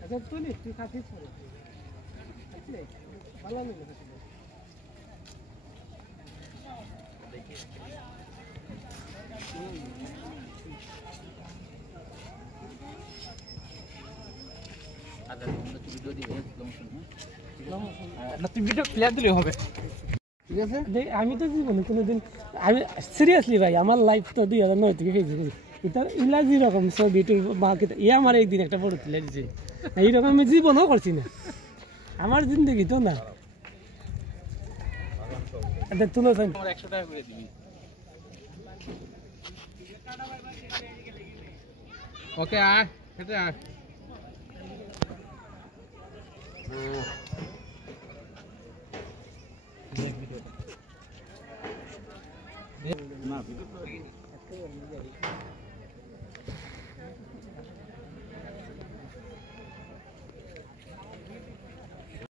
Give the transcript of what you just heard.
अच्छा तो नहीं तू काफी छोड़ अच्छे वाला नहीं लगा আদা ভিডিও দিবে না তুই ভিডিও ক্লিয়ার দিলে হবে ঠিক আছে আমি তো জীবনে কোনোদিন আমি সিরিয়াসলি ভাই আমার লাইফ তো 2009 থেকে ফেসবুক এটা ইলাজি রকম সব ইউটিউব মার্কেট ইয়ে আমার একদিন একটা ফটো তুলে দিয়েছে এইরকম আমি জীবনও করছি না আমার জিন্দগি তো না এটা তুলো আমার 100 টাকা করে দিবি ওকে আয় খেতে আয় দেখ ভিডিওটা না ভিডিও